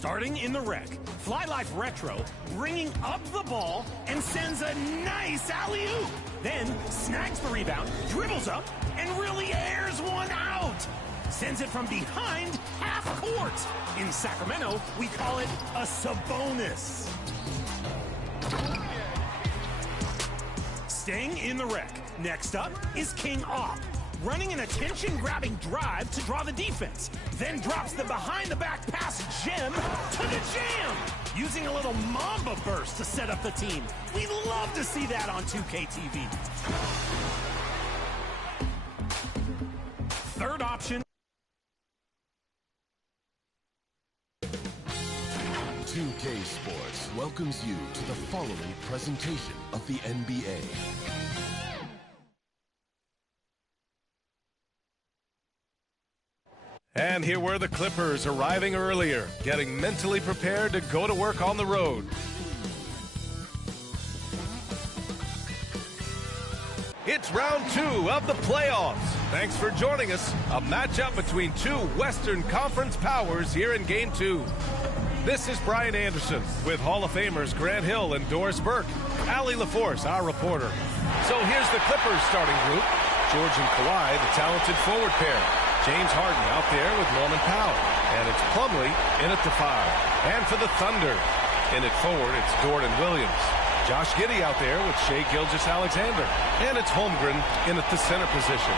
Starting in the rec, Fly Life Retro bringing up the ball and sends a nice alley-oop. Then snags the rebound, dribbles up, and really airs one out. Sends it from behind half court. In Sacramento, we call it a Sabonis. Staying in the rec, next up is King Op, running an attention-grabbing drive to draw the defense, then drops the behind-the-back pass gem to the jam, using a little Mamba burst to set up the team. We love to see that on 2K TV. Third option. 2K Sports welcomes you to the following presentation of the NBA. And here were the Clippers arriving earlier, getting mentally prepared to go to work on the road. It's round 2 of the playoffs. Thanks for joining us. A matchup between two Western Conference powers here in Game 2. This is Brian Anderson with Hall of Famers Grant Hill and Doris Burke. Allie LaForce, our reporter. So here's the Clippers starting group. George and Kawhi, the talented forward pair. James Harden out there with Norman Powell. And it's Plumlee in at the 5. And for the Thunder, in at forward, it's Dort and Williams. Josh Giddey out there with Shai Gilgeous-Alexander. And it's Holmgren in at the center position.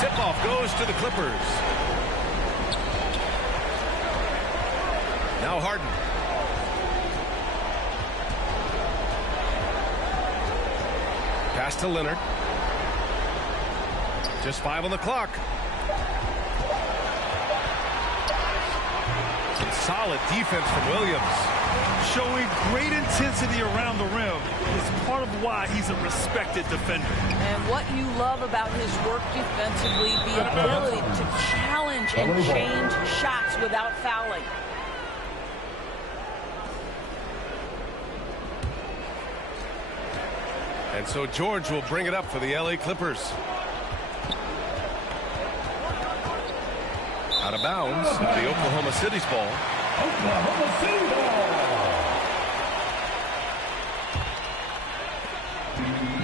Tip-off goes to the Clippers. Now Harden. Pass to Leonard. Just 5 on the clock. Some solid defense from Williams. Showing great intensity around the rim is part of why he's a respected defender. And what you love about his work defensively, the ability to challenge and change shots without fouling. And so George will bring it up for the LA Clippers. Out of bounds, the Oklahoma City's ball. Oklahoma City ball.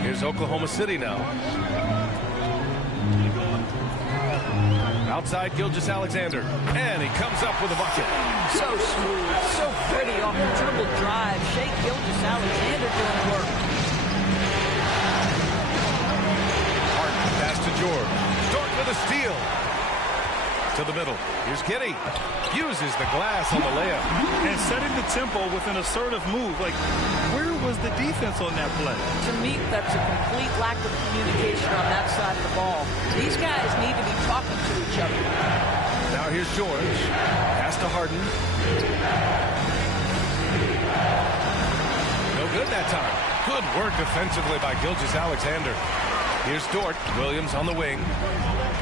Here's Oklahoma City now. Outside Gilgeous-Alexander. And he comes up with a bucket. So smooth, so pretty off the dribble drive. Shai Gilgeous-Alexander doing the work. Harden pass to George. Dort with a steal. To the middle. Here's Giddey. Uses the glass on the layup. And setting the tempo with an assertive move. Like, where was the defense on that play? To me, that's a complete lack of communication on that side of the ball. These guys need to be talking to each other. Now here's George. Pass to Harden. No good that time. Good work defensively by Gilgeous-Alexander. Here's Dort. Williams on the wing.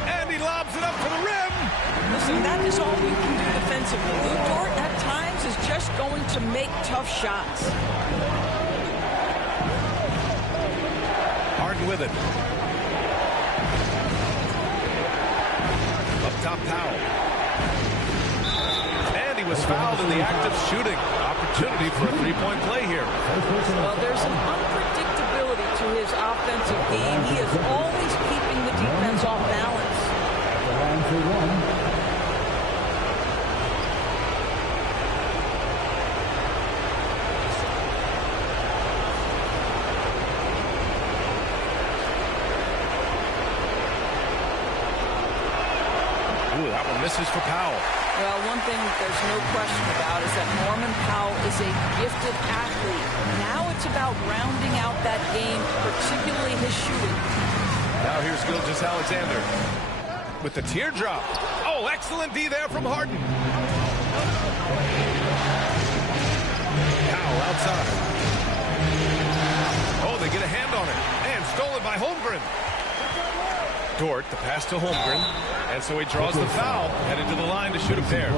And he lobs it up to the rim. Listen, that is all you can do defensively. Lou Dort, at times, is just going to make tough shots. Harden with it. Up top, Powell. And he was fouled in the act of shooting. Opportunity for a three-point play here. Well, there's an unpredictability to his offensive game. He is always keeping the defense off balance. The line for one. That one misses for Powell. Well, one thing there's no question about is that Norman Powell is a gifted athlete. Now it's about rounding out that game, particularly his shooting. Now here's Gilgeous-Alexander with the teardrop. Oh, excellent D there from Harden. Powell outside. Oh, they get a hand on it. And stolen by Holmgren. Dort, the pass to Holmgren. And so he draws the foul, headed to the line to shoot a pair.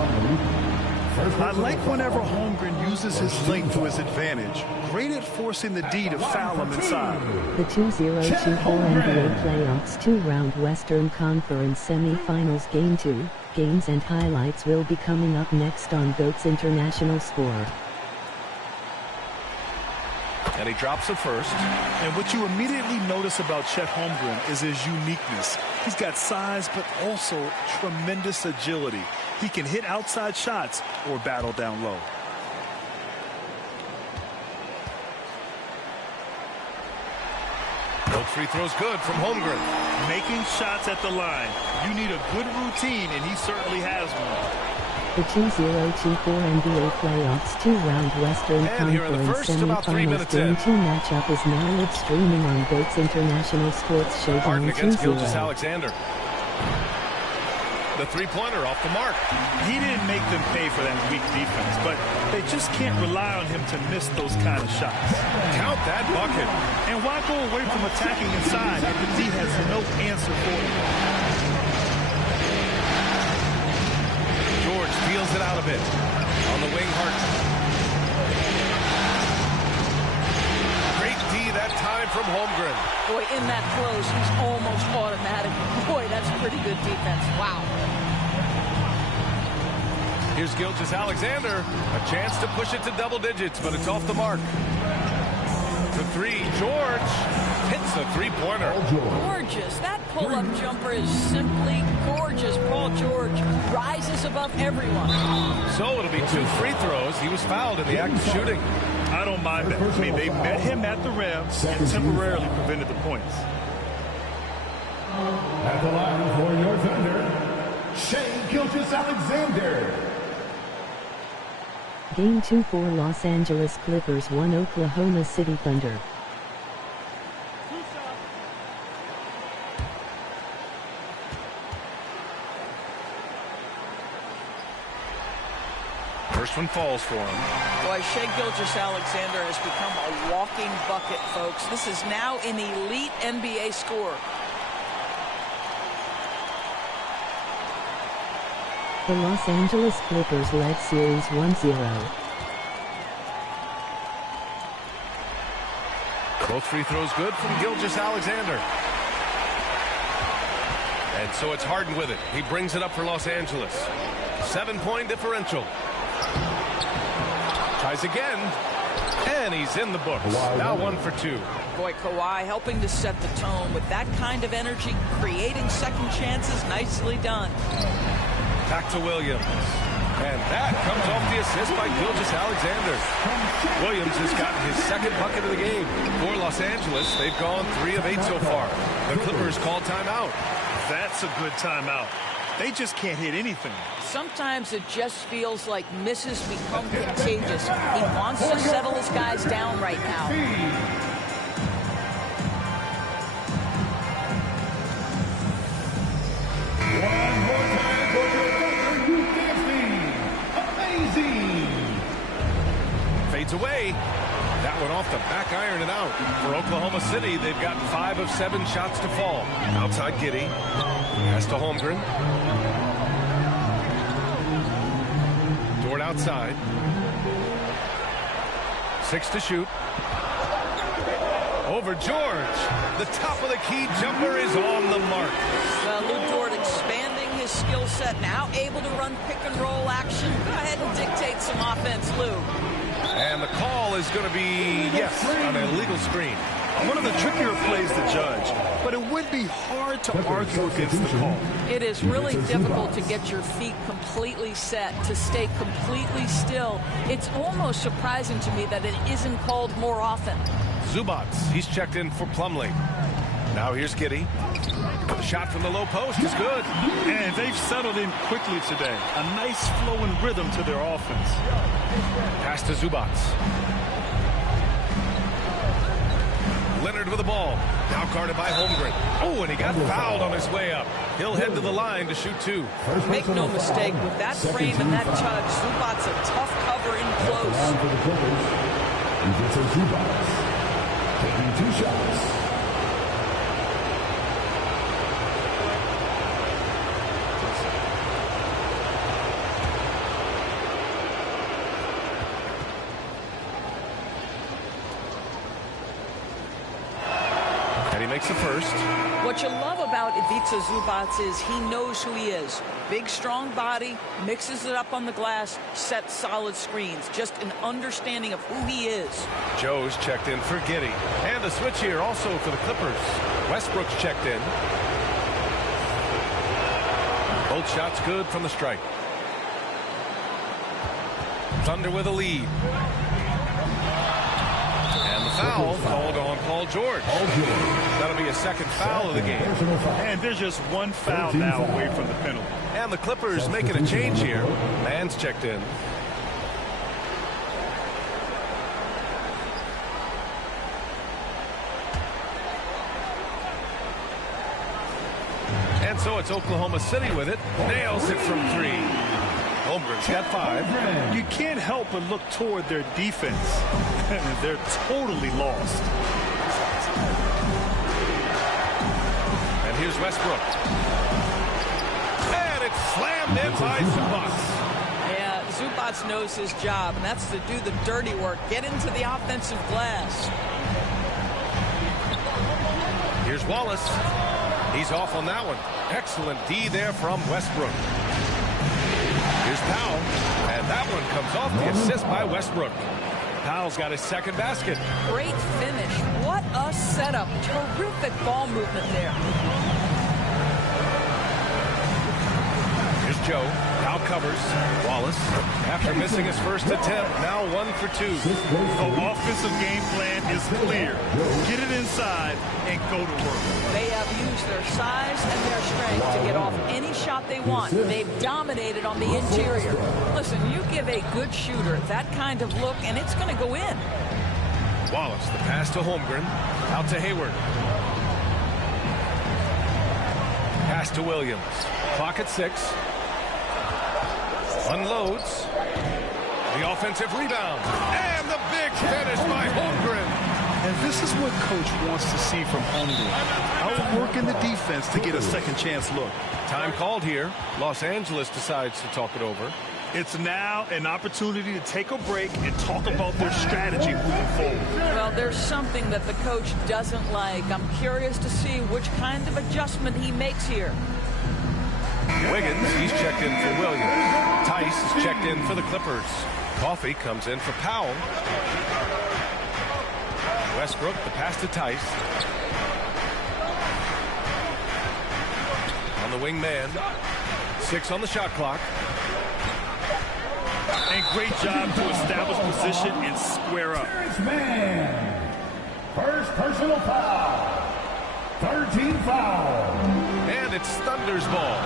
I like whenever Holmgren uses his length to his advantage. Great at forcing the D to foul him inside. The 2024 NBA Playoffs 2-round Western Conference Semifinals Game 2. Games and highlights will be coming up next on GOAT's International Score. And he drops it first. And what you immediately notice about Chet Holmgren is his uniqueness. He's got size, but also tremendous agility. He can hit outside shots or battle down low. Both free throws good from Holmgren. Making shots at the line. You need a good routine, and he certainly has one. The 2024 NBA Playoffs 2-round Western Conference Semifinals Game 2 matchup is now live streaming on GOAT's International Sports Show. Harden against Gilgeous-Alexander. The three-pointer off the mark. He didn't make them pay for that weak defense, but they just can't rely on him to miss those kind of shots. Count that bucket. And why go away from attacking inside if the D has no answer for him? George feels it out a bit. On the wing, Harden. Great D that time from Holmgren. Boy, in that close, he's almost automatic. Boy, that's pretty good defense. Wow. Here's Gilgeous-Alexander. A chance to push it to double digits, but it's off the mark. The three, George hits the three-pointer. Gorgeous. That pull-up jumper is simply gorgeous. Paul George rises above everyone. So it'll be 2 free throws. He was fouled in the act of shooting. I don't mind that. I mean, they met him at the rim and temporarily prevented the points. At the line for your thunder, Shai Gilgeous-Alexander. Game 2 for Los Angeles Clippers 1 Oklahoma City Thunder. First one falls for him. Boy, Shai Gilgeous-Alexander has become a walking bucket, folks. This is now an elite NBA scorer. The Los Angeles Clippers led series 1-0. Both free throws good from Gilgeous-Alexander. And so it's Harden with it. He brings it up for Los Angeles. 7-point differential. Tries again. And he's in the books. Now 1 for 2. Boy, Kawhi helping to set the tone with that kind of energy, creating second chances. Nicely done. Back to Williams. And that comes off the assist by Gilgeous-Alexander. Williams has gotten his second bucket of the game. For Los Angeles, they've gone 3 of 8 so far. The Clippers call timeout. That's a good timeout. They just can't hit anything. Sometimes it just feels like misses become contagious. He wants to settle his guys down right now. One more time for your thunder, you Amazing. Fades away. That one off the back iron and out. For Oklahoma City, they've got 5 of 7 shots to fall. Outside Giddey. Pass to Holmgren. Dort outside. 6 to shoot. Over George. The top of the key jumper is on the mark. Well, Lou Dort expanding his skill set, now able to run pick and roll action. Go ahead and dictate some offense, Lou. And the call is going to be, yes, an illegal screen. One of the trickier plays to judge, but it would be hard to argue against the call. It is really difficult to get your feet completely set, to stay completely still. It's almost surprising to me that it isn't called more often. Zubac, he's checked in for Plumlee. Now here's Giddey. The shot from the low post is good. And they've settled in quickly today. A nice flowing rhythm to their offense. Pass to Zubac. Leonard with the ball. Now guarded by Holmgren. Oh, and he got fouled on his way up. He'll head to the line to shoot 2. Make no mistake, with that frame and that tug, Zubac's a tough cover in close. For the Clippers, Udoka Zubac, taking 2 shots. makes the first. What you love about Ivica Zubac is he knows who he is. Big, strong body, mixes it up on the glass, sets solid screens. Just an understanding of who he is. Joe's checked in for Giddey. And a switch here also for the Clippers. Westbrook's checked in. Both shots good from the strike. Thunder with a lead. And the foul called on Paul George. That'll be a second foul of the game. And there's just one foul now away from the penalty. And the Clippers making a change here. Mann's checked in. And so it's Oklahoma City with it. Nails it from three. Holmgren's got 5. You can't help but look toward their defense. They're totally lost. And here's Westbrook. And it's slammed in by Zubac. Yeah, Zubac knows his job, and that's to do the dirty work. Get into the offensive glass. Here's Wallace. He's off on that one. Excellent D there from Westbrook. Here's Powell, and that one comes off the assist by Westbrook. Powell's got his second basket. Great finish. What a setup. Terrific ball movement there. Here's Joe. Now covers. Wallace, after missing his first attempt, now 1 for 2. The offensive game plan is clear. Get it inside and go to work. They have used their size and their strength to get off any shot they want. They've dominated on the interior. Listen, you give a good shooter that kind of look, and it's going to go in. Wallace, the pass to Holmgren. Out to Hayward. Pass to Williams. Clock at 6. Unloads. The offensive rebound. And the big finish by Holmgren. And this is what Coach wants to see from Holmgren. Outworking the defense to get a second chance look. Time called here. Los Angeles decides to talk it over. It's now an opportunity to take a break and talk about their strategy moving forward. Well, there's something that the coach doesn't like. I'm curious to see which kind of adjustment he makes here. Wiggins, he's checked in for Williams. Tice is checked in for the Clippers. Coffey comes in for Powell. Westbrook, the pass to Tice. On the wing man. 6 on the shot clock. And great job to establish position and square up. Man. First personal foul. 13 foul. And it's Thunder's ball.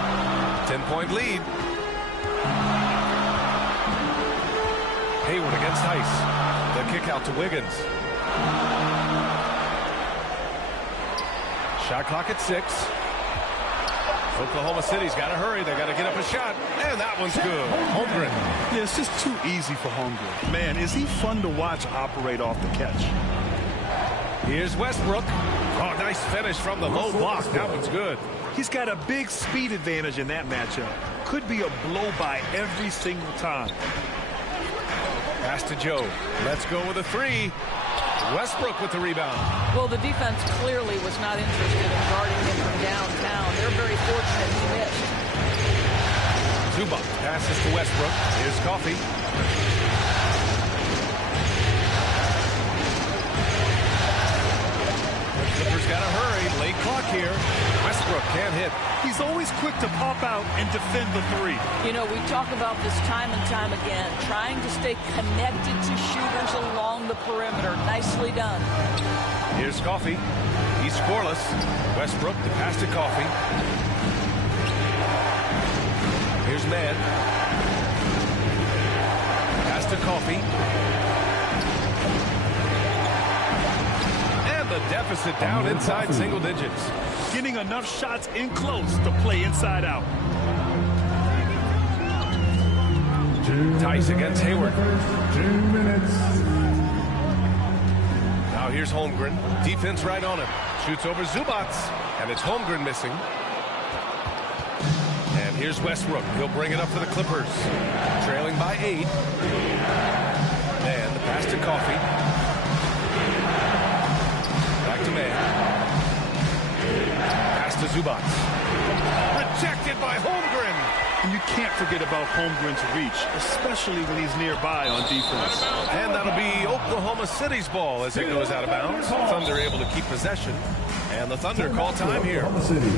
10-point lead. Hayward against Tice. The kick out to Wiggins. Shot clock at 6. Oklahoma City's got to hurry. They got to get up a shot. And that one's good. Holmgren. Yeah, it's just too easy for Holmgren. Man, is he fun to watch operate off the catch. Here's Westbrook. Oh, nice finish from the low block. That one's good. He's got a big speed advantage in that matchup. Could be a blow by every single time. Pass to Joe. Let's go with a 3. Westbrook with the rebound. Well, the defense clearly was not interested in guarding him from downtown. They're very fortunate he missed. Zubac passes to Westbrook. Here's Coffey. Clippers got to hurry. Late clock here. Westbrook can't hit. He's always quick to pop out and defend the 3. You know, we talk about this time and time again, trying to stay connected to shooters along the perimeter. Nicely done. Here's Coffey. He's scoreless. Westbrook, the pass to Coffey. Here's Mann. Pass to Coffey. And the deficit down inside single digits. Getting enough shots in close to play inside out. Tice against Hayward. 2 minutes. Now here's Holmgren. Defense right on him. Shoots over Zubac. And it's Holmgren missing. And here's Westbrook. He'll bring it up for the Clippers. Trailing by 8. And the pass to Coffey. Back to Mann. to Zubac. Rejected by Holmgren. And you can't forget about Holmgren's reach, especially when he's nearby on defense. And that'll be Oklahoma City's ball as it goes out of bounds. Thunder able to keep possession. And the Thunder call time here. Oklahoma City.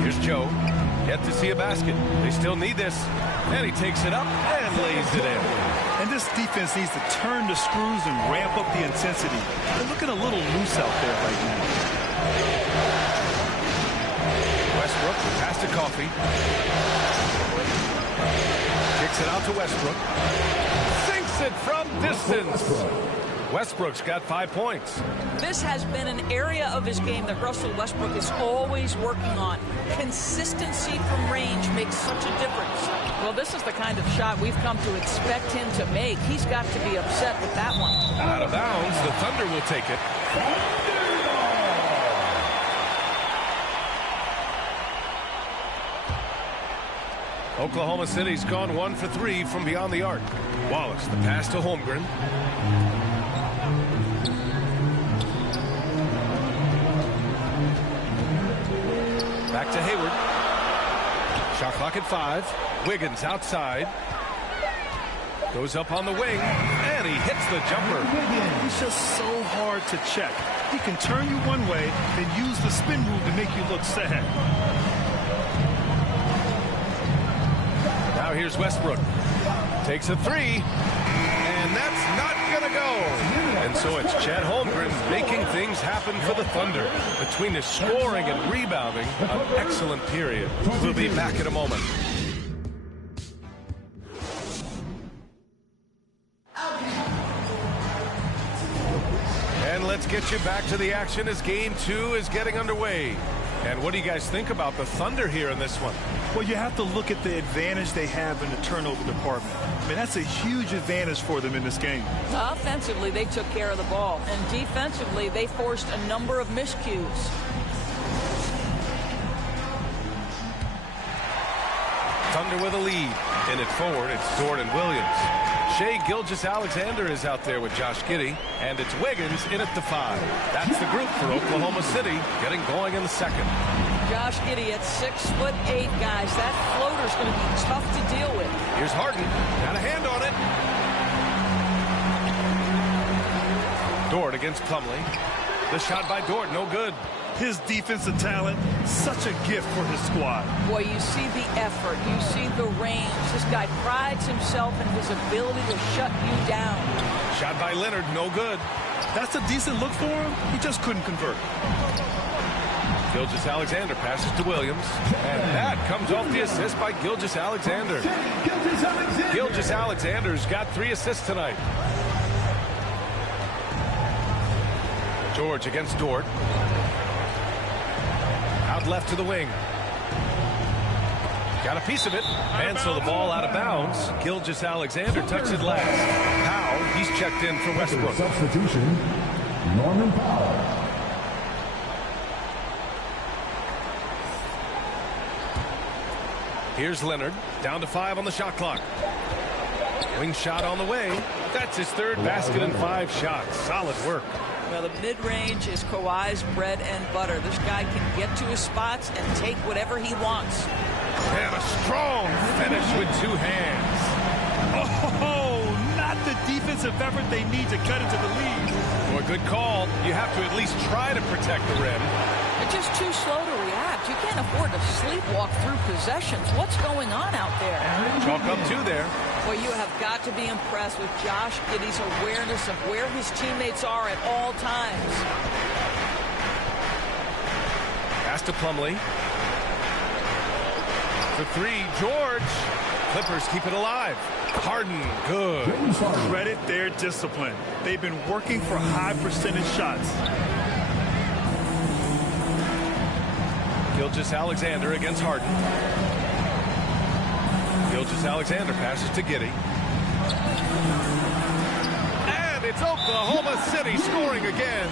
Here's Joe. Yet to see a basket. They still need this. And he takes it up and lays it in. And this defense needs to turn the screws and ramp up the intensity. They're looking a little loose out there right now. Westbrook pass to Coffee. Kicks it out to Westbrook. Sinks it from distance. Westbrook's got 5 points. This has been an area of his game that Russell Westbrook is always working on. Consistency from range makes such a difference. Well, this is the kind of shot we've come to expect him to make. He's got to be upset with that one. Out of bounds, the Thunder will take it. Oklahoma City's gone 1 for 3 from beyond the arc. Wallace, the pass to Holmgren. Back to Hayward. Shot clock at 5. Wiggins outside. Goes up on the wing, and he hits the jumper. He's just so hard to check. He can turn you one way, then use the spin move to make you look sad. Now here's Westbrook. Takes a 3, and that's not going to go. And so it's Chet Holmgren making things happen for the Thunder. Between his scoring and rebounding, an excellent period. We'll be back in a moment. And let's get you back to the action as Game 2 is getting underway. And what do you guys think about the Thunder here in this one? Well, you have to look at the advantage they have in the turnover department. I mean, that's a huge advantage for them in this game. Offensively, they took care of the ball. And defensively, they forced a number of miscues. Thunder with a lead. In it forward, it's Dort and Williams. Shai Gilgeous-Alexander is out there with Josh Giddey, and it's Wiggins in at the 5. That's the group for Oklahoma City getting going in the second. Josh Giddey at 6'8", guys. That floater's going to be tough to deal with. Here's Harden. Got a hand on it. Dort against Plumlee. The shot by Dort, no good. His defensive talent, such a gift for his squad. Boy, you see the effort. You see the range. This guy prides himself in his ability to shut you down. Shot by Leonard, no good. That's a decent look for him. He just couldn't convert. Gilgeous-Alexander passes to Williams. And that comes off the assist by Gilgeous-Alexander. Gilgeous-Alexander's got 3 assists tonight. George against Dort. Out left to the wing. Got a piece of it. And so the ball out of bounds. Gilgeous-Alexander touched it last. Powell, he's checked in for Westbrook. Substitution, Norman Powell. Here's Leonard. Down to 5 on the shot clock. Wing shot on the way. That's his 3rd basket in 5 shots. Solid work. Well, the mid-range is Kawhi's bread and butter. This guy can get to his spots and take whatever he wants. And a strong finish with 2 hands. Oh, not the defensive effort they need to cut into the lead. Boy, good call. You have to at least try to protect the rim. They're just too slow to react. You can't afford to sleepwalk through possessions. What's going on out there? Chalk up 2 there. Well, you have got to be impressed with Josh Giddey's awareness of where his teammates are at all times. Pass to Plumlee. For 3, George. Clippers keep it alive. Harden, good. Credit their discipline. They've been working for high percentage shots. Gilgeous-Alexander against Harden. Gilgeous-Alexander passes to Giddey. And it's Oklahoma City scoring again.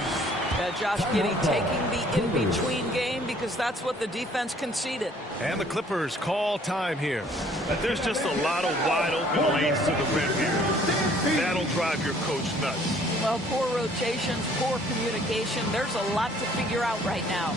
Josh Giddey taking the in-between game because that's what the defense conceded. And the Clippers call time here. There's just a lot of wide open lanes to the rim here. That'll drive your coach nuts. Well, poor rotations, poor communication. There's a lot to figure out right now.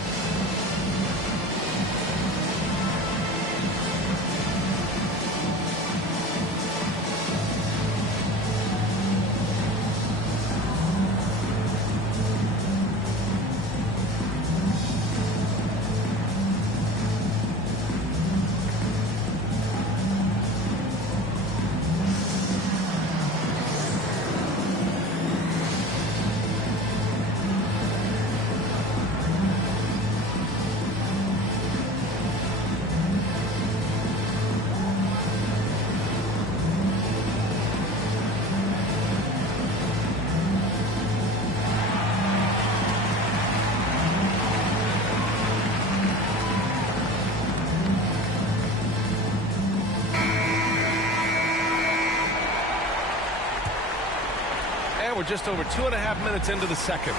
We're just over 2.5 minutes into the second.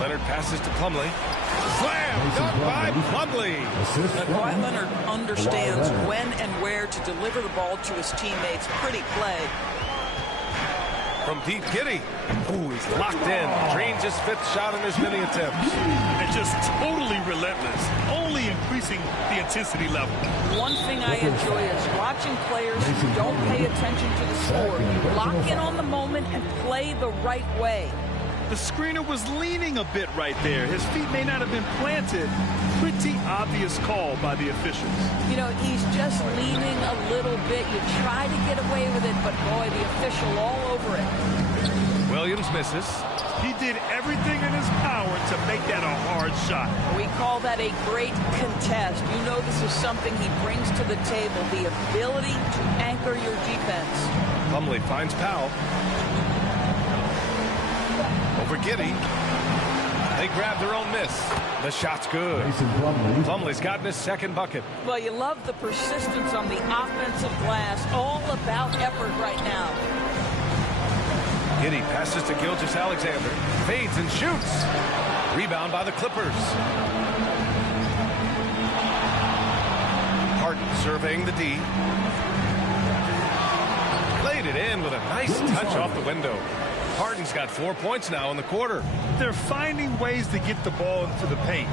Leonard passes to Plumlee. Slam dunk by Plumlee. Kawhi Leonard understands when and where to deliver the ball to his teammates. Pretty play. From deep, Giddey. Ooh, he's locked in. Drains his 5th shot in his many attempts. And just totally relentless, only increasing the intensity level. One thing I enjoy is watching players who don't pay attention to the score. Lock in on the moment and play the right way. The screener was leaning a bit right there. His feet may not have been planted. Pretty obvious call by the officials. You know, he's just leaning a little bit. You try to get away with it, but boy, the official all over it. Williams misses. He did everything in his power to make that a hard shot. We call that a great contest. You know this is something he brings to the table, the ability to anchor your defense. Plumlee finds Powell. Over Giddey. They grab their own miss. The shot's good. Plumlee's gotten his 2nd bucket. Well, you love the persistence on the offensive glass. All about effort right now. Giddey passes to Gilgeous-Alexander. Fades and shoots. Rebound by the Clippers. Harden surveying the D. Laid it in with a nice touch off the window. Harden's got 4 points now in the quarter. They're finding ways to get the ball into the paint.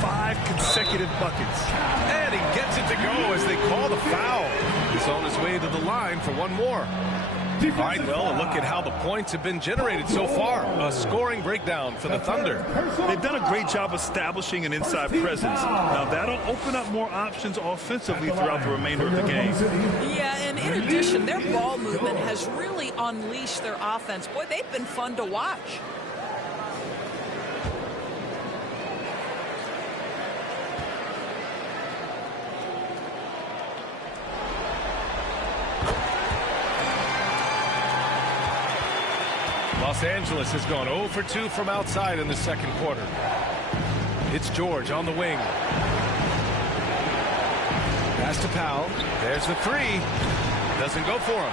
5 consecutive buckets. And he gets it to go as they call the foul. He's on his way to the line for one more. All right, well, a look at how the points have been generated so far. A scoring breakdown for the Thunder. They've done a great job establishing an inside presence. Now, that'll open up more options offensively throughout the remainder of the game. Yeah, and in addition, their ball movement has really unleashed their offense. Boy, they've been fun to watch. Los Angeles has gone 0 for 2 from outside in the second quarter. It's George on the wing. Pass to Powell. There's the 3. Doesn't go for him.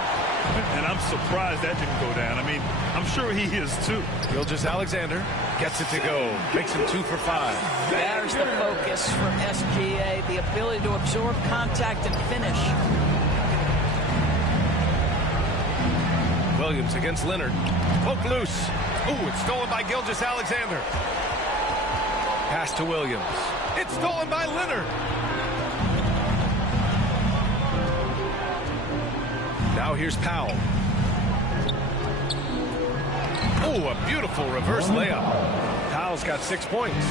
And I'm surprised that didn't go down. I mean, I'm sure he is too. Gilgeous-Alexander gets it to go. Makes him 2 for 5. There's the focus from SGA, the ability to absorb contact and finish. Williams against Leonard. Poke loose. Ooh, it's stolen by Gilgeous-Alexander. Pass to Williams. It's stolen by Leonard. Now here's Powell. Oh, a beautiful reverse layup. Powell's got 6 points.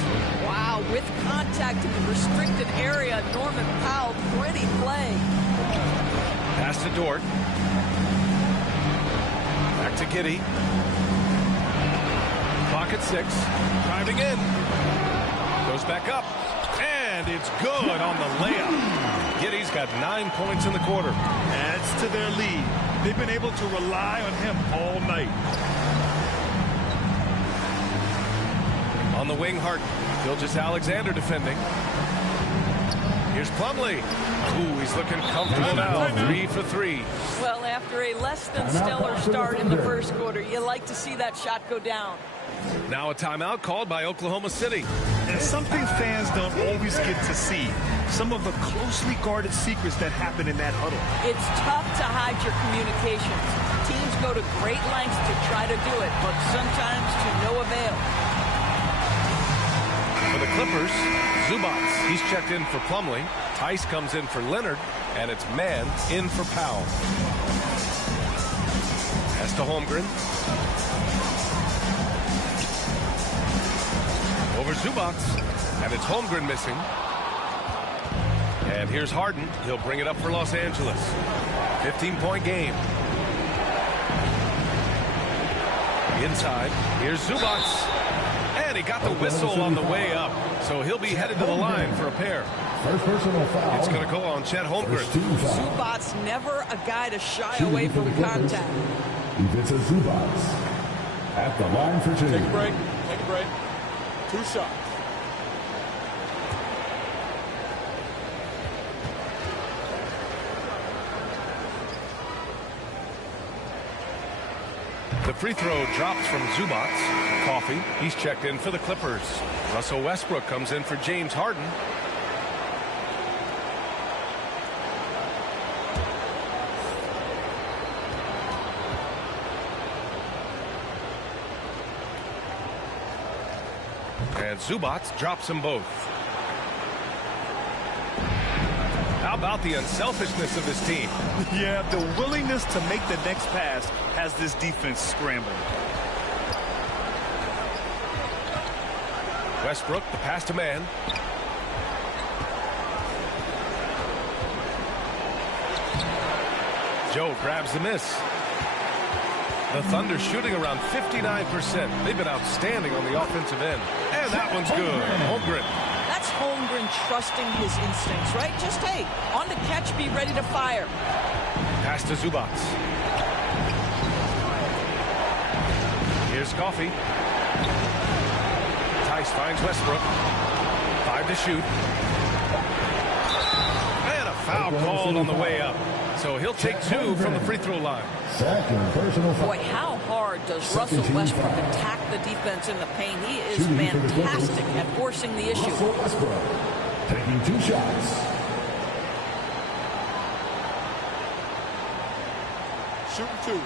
Wow, with contact in the restricted area, Norman Powell, pretty play. Pass to Dort. Back to Giddey. Clock at 6. Driving in. Goes back up. And it's good on the layup. Giddey's got 9 points in the quarter. Adds to their lead. They've been able to rely on him all night. On the wing, Harden. Gilgeous-Alexander defending. Here's Plumlee. Ooh, he's looking comfortable now. 3 for 3. Well, after a less than stellar start in the first quarter, you like to see that shot go down. Now a timeout called by Oklahoma City. And something fans don't always get to see. Some of the closely guarded secrets that happen in that huddle. It's tough to hide your communications. Teams go to great lengths to try to do it, but sometimes to no avail. For the Clippers, Zubac. He's checked in for Plumlee. Tice comes in for Leonard, and it's Mann in for Powell. Pass to Holmgren. Over Zubac, and it's Holmgren missing. And here's Harden. He'll bring it up for Los Angeles. 15-point game. Inside, here's Zubac. And he got the whistle on the way up. So he'll be headed to the line for a pair. First personal foul. It's going to go on Chet Holmgren. Zubac's never a guy to shy away from contact. Ivica Zubac at the line for 2. Take a break. Take a break. 2 shots. The free throw drops from Zubac. Coffee, he's checked in for the Clippers. Russell Westbrook comes in for James Harden. And Zubac drops them both. How about the unselfishness of this team? Yeah, the willingness to make the next pass has this defense scrambling. Westbrook, the pass to Mann. Joe grabs the miss. The Thunder shooting around 59%. They've been outstanding on the offensive end. And that one's good. Holmgren. That's Holmgren trusting his instincts, right? Just, hey, on the catch, be ready to fire. Pass to Zubac. Here's Coffee. Tice finds Westbrook. 5 to shoot. And a foul called on the way up. So he'll take 2 from the free throw line. Second personal foul. Boy, how hard does Russell Westbrook attack the defense in the paint? He is fantastic at forcing the issue. Russell Westbrook taking 2 shots. Shooting 2.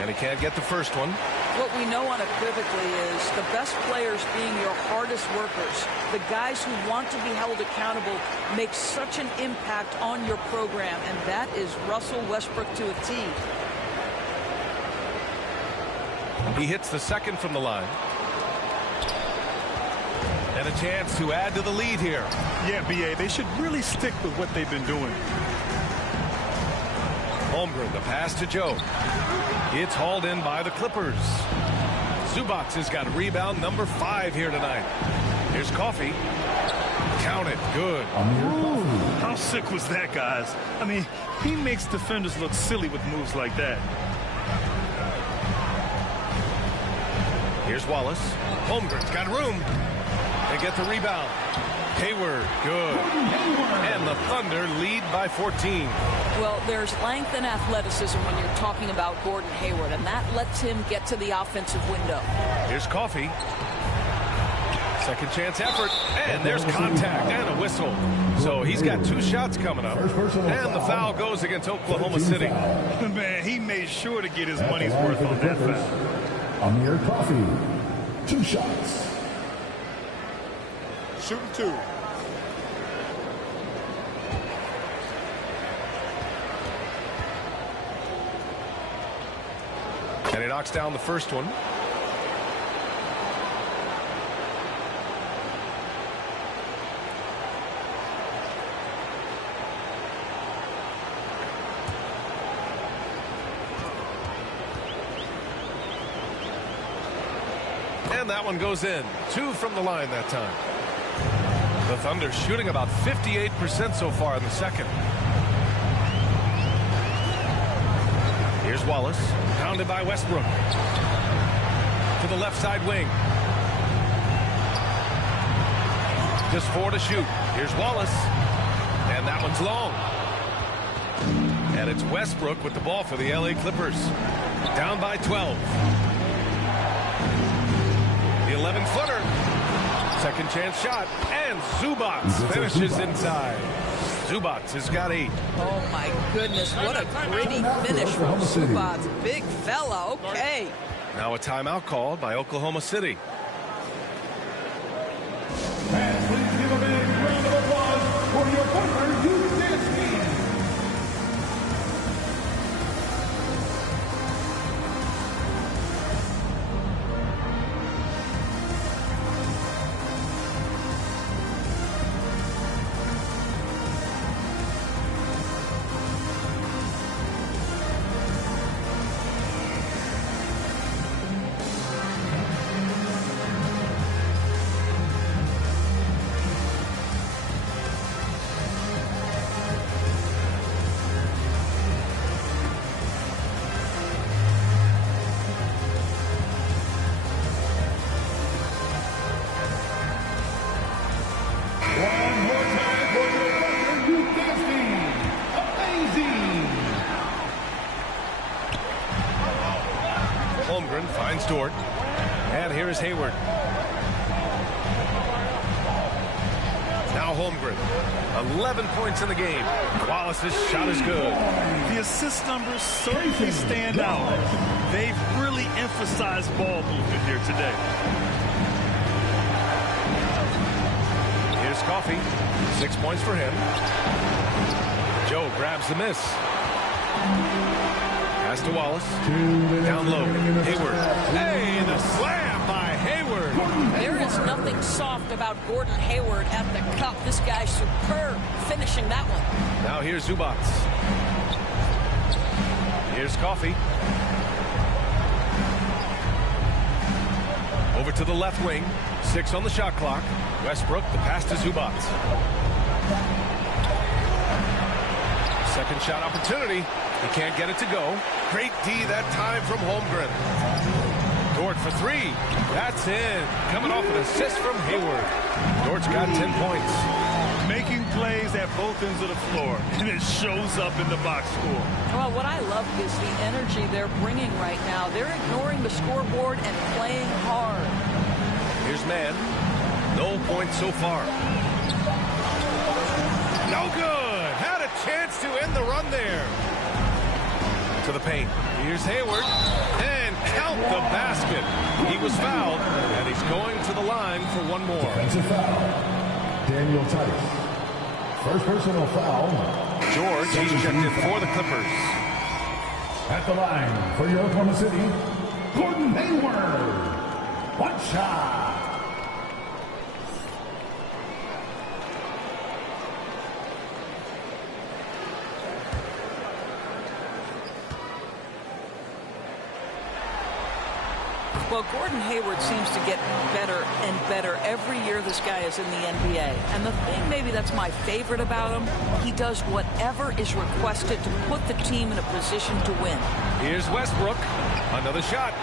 And he can't get the first one. What we know unequivocally is the best players being your hardest workers, the guys who want to be held accountable, make such an impact on your program, and that is Russell Westbrook to a T. He hits the second from the line. And a chance to add to the lead here. Yeah, B.A., they should really stick with what they've been doing. Holmgren, the pass to Joe. It's hauled in by the Clippers. Zubac has got rebound number 5 here tonight. Here's Coffee. Count it. Good. Ooh, how sick was that, guys? I mean, he makes defenders look silly with moves like that. Here's Wallace. Holmgren's got room. They get the rebound. Hayward, good. And the Thunder lead by 14. Well, there's length and athleticism when you're talking about Gordon Hayward, and that lets him get to the offensive window. Here's Coffee. Second chance effort, and there's contact and a whistle. So he's got 2 shots coming up. And the foul goes against Oklahoma City. Man, he made sure to get his money's worth on that foul. Amir Coffee, 2 shots. Shooting 2. And he knocks down the first one. And that one goes in. 2 from the line that time. The Thunder shooting about 58% so far in the second. Here's Here's Wallace, pounded by Westbrook. To the left side wing. Just 4 to shoot. Here's Wallace. And that one's long. And it's Westbrook with the ball for the LA Clippers. Down by 12. The 11-footer. Second chance shot. And Zubac finishes inside. Zubac has got 8. Oh, my goodness. What a gritty finish from Zubac. Big fella. Okay. Now a timeout called by Oklahoma City. And please give a big round of applause for your partner, Udinski. Holmgren finds Dort. And here is Hayward. Now Holmgren. 11 points in the game. Wallace's shot is good. The assist numbers certainly stand out. They've really emphasized ball movement here today. Here's Coffey. 6 points for him. Joe grabs the miss. Pass to Wallace. Down low. Hayward. Hey, the slam by Hayward. There is nothing soft about Gordon Hayward at the cup. This guy's superb finishing that one. Now here's Zubac. Here's Coffey. Over to the left wing. 6 on the shot clock. Westbrook, the pass to Zubac. Second shot opportunity. He can't get it to go. Great D that time from Holmgren. Dort for 3. That's in. Coming off an assist from Hayward. Dort's got 10 points. Making plays at both ends of the floor, and it shows up in the box score. Well, what I love is the energy they're bringing right now. They're ignoring the scoreboard and playing hard. Here's Mann. No points so far. No good. Had a chance to end the run there. To the paint. Here's Hayward. And count the basket. He was fouled, and he's going to the line for one more. Defensive foul. Daniel Tice. First personal foul. George, he's checked in for the Clippers. At the line for your Oklahoma City, Gordon Hayward. One shot. Well, Gordon Hayward seems to get better and better every year this guy is in the NBA. And the thing maybe that's my favorite about him, he does whatever is requested to put the team in a position to win. Here's Westbrook. Another shot.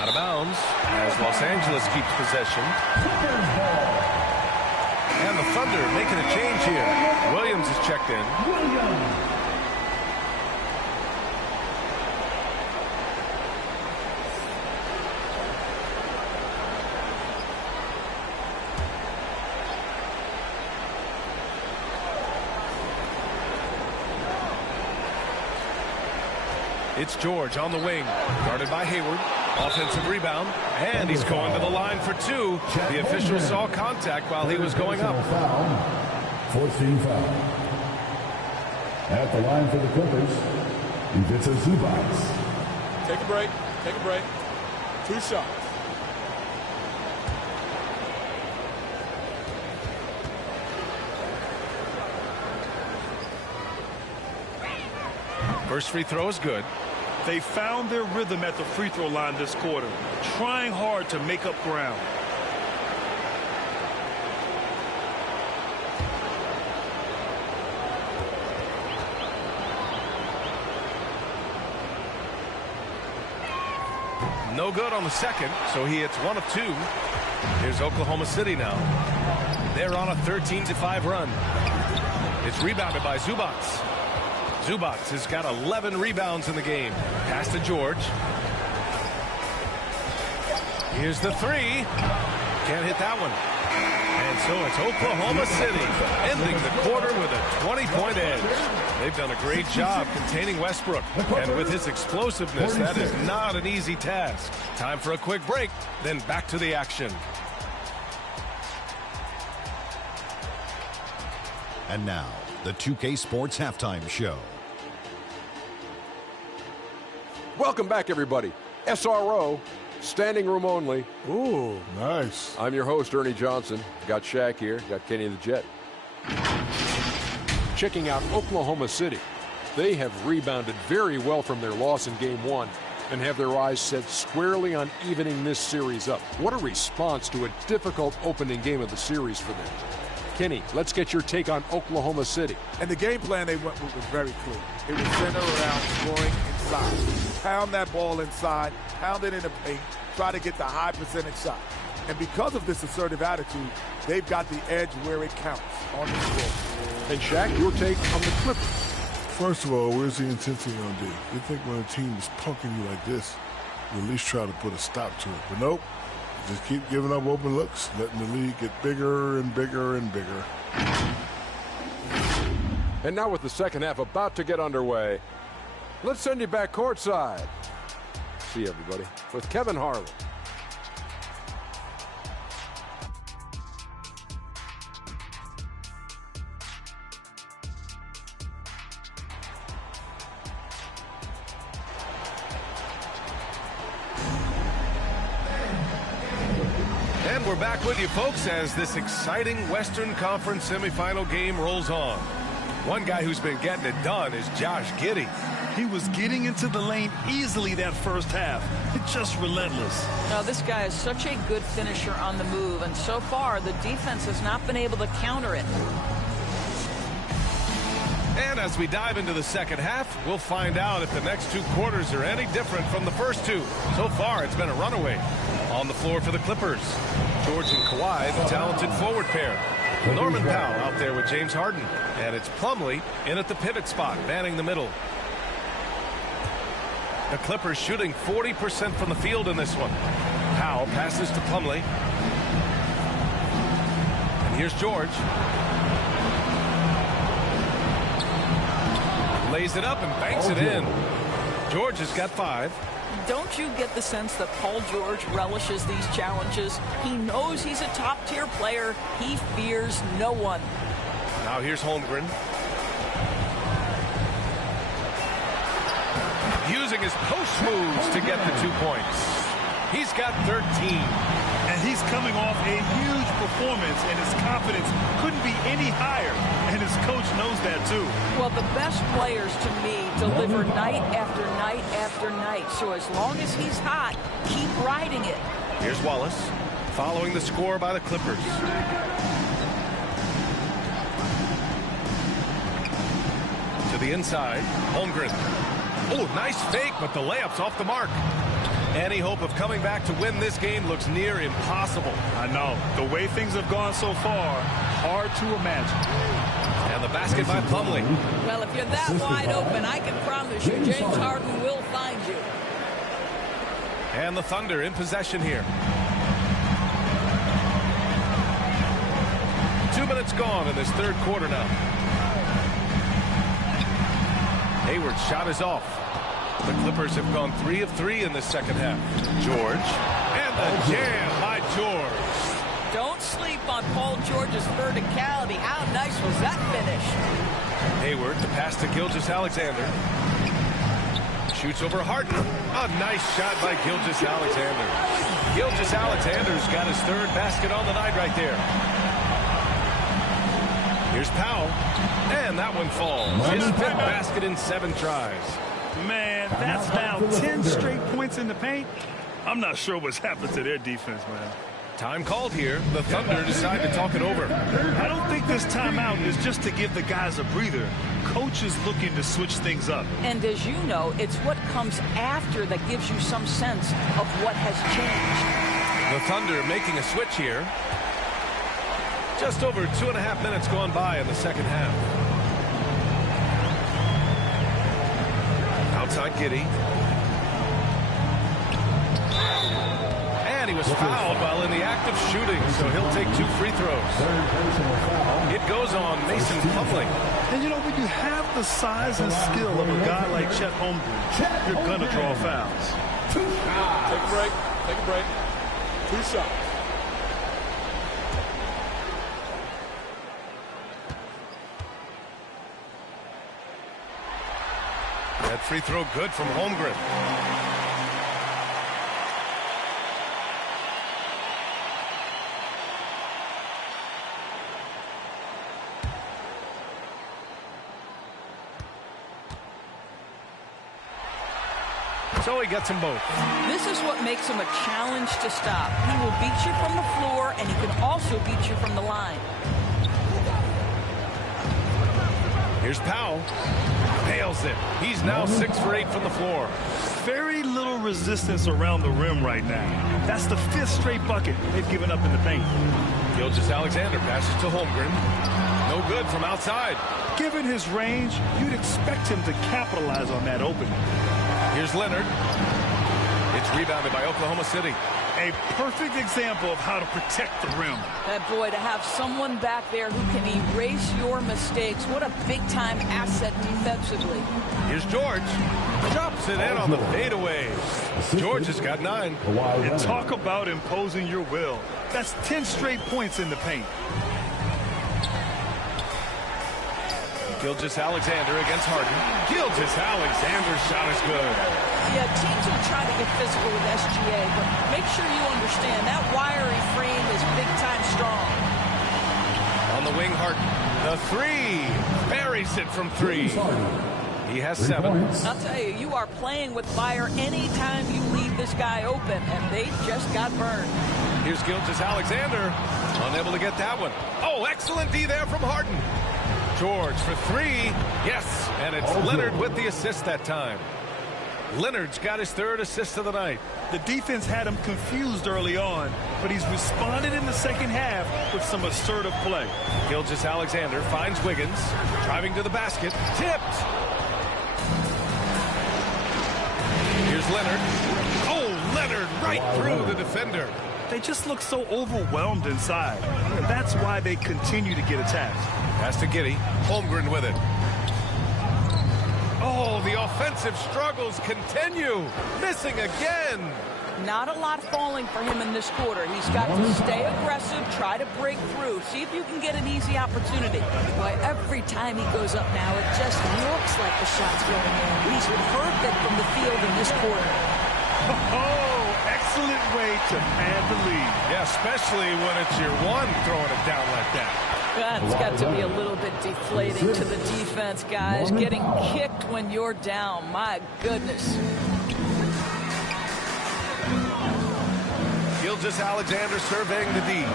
Out of bounds as Los Angeles keeps possession. And the Thunder making a change here. Williams is checked in. It's George on the wing, guarded by Hayward. Offensive rebound, and he's going to the line for 2. The official saw contact while he was going up. Fourth team foul. At the line for the Clippers, Ivica Zubac. Take a break. Take a break. 2 shots. First free throw is good. They found their rhythm at the free throw line this quarter, trying hard to make up ground. No good on the second, so he hits 1 of 2. Here's Oklahoma City now. They're on a 13-5 run. It's rebounded by Zubac. Zubac has got 11 rebounds in the game. Pass to George. Here's the 3. Can't hit that one. And so it's Oklahoma City ending the quarter with a 20-point edge. They've done a great job containing Westbrook. And with his explosiveness, that is not an easy task. Time for a quick break, then back to the action. And now, the 2K Sports Halftime Show. Welcome back, everybody. SRO, standing room only. Ooh, nice. I'm your host, Ernie Johnson. Got Shaq here. Got Kenny the Jet. Checking out Oklahoma City. They have rebounded very well from their loss in Game 1 and have their eyes set squarely on evening this series up. What a response to a difficult opening game of the series for them. Kenny, let's get your take on Oklahoma City. And the game plan they went with was very clear. It was centered around scoring inside. Pound that ball inside, pound it in the paint, try to get the high percentage shot. And because of this assertive attitude, they've got the edge where it counts on the score. And Shaq, your take on the Clippers. First of all, where's the intensity going to be? You think when a team is punking you like this, you at least try to put a stop to it. But nope. Just keep giving up open looks, letting the lead get bigger and bigger and bigger. And now with the second half about to get underway, let's send you back courtside. See everybody with Kevin Harlan. And we're back with you, folks, as this exciting Western Conference semifinal game rolls on. One guy who's been getting it done is Josh Giddey. He was getting into the lane easily that first half. It's just relentless. Now, this guy is such a good finisher on the move, and so far the defense has not been able to counter it. And as we dive into the second half, we'll find out if the next 2 quarters are any different from the first 2. So far, it's been a runaway. On the floor for the Clippers, George and Kawhi, the talented forward pair. Norman Powell out there with James Harden. And it's Plumlee in at the pivot spot, manning the middle. The Clippers shooting 40% from the field in this one. Powell passes to Plumlee. And here's George. Lays it up and banks it in. George has got 5. Don't you get the sense that Paul George relishes these challenges? He knows he's a top-tier player. He fears no one. Now here's Holmgren. Using his post moves to get the 2 points. He's got 13. And he's coming off a huge performance, and his confidence couldn't be any higher. And his coach knows that, too. Well, the best players, to me, deliver night after night after night. So as long as he's hot, keep riding it. Here's Wallace, following the score by the Clippers. To the inside, Holmgren. Oh, nice fake, but the layup's off the mark. Any hope of coming back to win this game looks near impossible. I know. The way things have gone so far, hard to imagine. And the basket by Plumlee. Well, if you're that wide open, I can promise you James Harden will find you. And the Thunder in possession here. 2 minutes gone in this third quarter now. Hayward's shot is off. The Clippers have gone 3 of 3 in the second half. George. And the jam by George. Don't sleep on Paul George's verticality. How nice was that finish? Hayward, the pass to Gilgeous-Alexander. Shoots over Harden. A nice shot by Gilgeous-Alexander. Gilgeous-Alexander's got his 3rd basket on the night right there. Here's Powell. And that one falls. His 5th basket in 7 tries. Man, that's now 10 straight points in the paint. I'm not sure what's happened to their defense, man. Time called here. The Thunder decide to talk it over. I don't think this timeout is just to give the guys a breather. Coach is looking to switch things up. And as you know, it's what comes after that gives you some sense of what has changed. The Thunder making a switch here. Just over 2.5 minutes gone by in the second half. Outside Giddey. And he was fouled while in the act of shooting, so he'll take 2 free throws. It goes on Mason Plumlee. And you know, when you have the size and skill of a guy like Chet Holmgren, you're going to draw fouls. Take a break. Take a break. 2 shots. That free throw good from Holmgren. So he gets them both. This is what makes him a challenge to stop. He will beat you from the floor, and he can also beat you from the line. Here's Powell. Nails it. He's now 6 for 8 from the floor. Very little resistance around the rim right now. That's the 5th straight bucket they've given up in the paint. Gilgeous-Alexander passes to Holmgren. No good from outside. Given his range, you'd expect him to capitalize on that opening. Here's Leonard. It's rebounded by Oklahoma City. A perfect example of how to protect the rim. That boy, to have someone back there who can erase your mistakes. What a big-time asset defensively. Here's George. Drops it in on the fadeaway. George has got 9. And talk about imposing your will. That's 10 straight points in the paint. Gilgeous-Alexander against Harden. Gilgeous-Alexander's shot is good. Yeah, teams will try to get physical with SGA, but make sure you understand that wiry frame is big-time strong. On the wing, Harden. The 3. Buries it from 3. He has 7. I'll tell you, you are playing with fire anytime you leave this guy open, and they just got burned. Here's Gilgeous-Alexander. Unable to get that one. Oh, excellent D there from Harden. George for 3. Yes, and it's Leonard with the assist that time. Leonard's got his 3rd assist of the night. The defense had him confused early on, but he's responded in the second half with some assertive play. Gilgeous-Alexander finds Wiggins, driving to the basket, tipped. Here's Leonard. Oh, Leonard right through the defender. They just look so overwhelmed inside. And that's why they continue to get attacked. Pass to Giddey. Holmgren with it. Oh, the offensive struggles continue. Missing again. Not a lot falling for him in this quarter. He's got to stay aggressive, try to break through, see if you can get an easy opportunity. Boy, every time he goes up now, it just looks like the shot's going in. He's perfect from the field in this quarter. Oh, excellent way to man the lead. Yeah, especially when it's your one throwing it down like that. That's got to be a little bit deflating to the defense, guys. Getting kicked when you're down. My goodness. Gilgeous-Alexander surveying the D.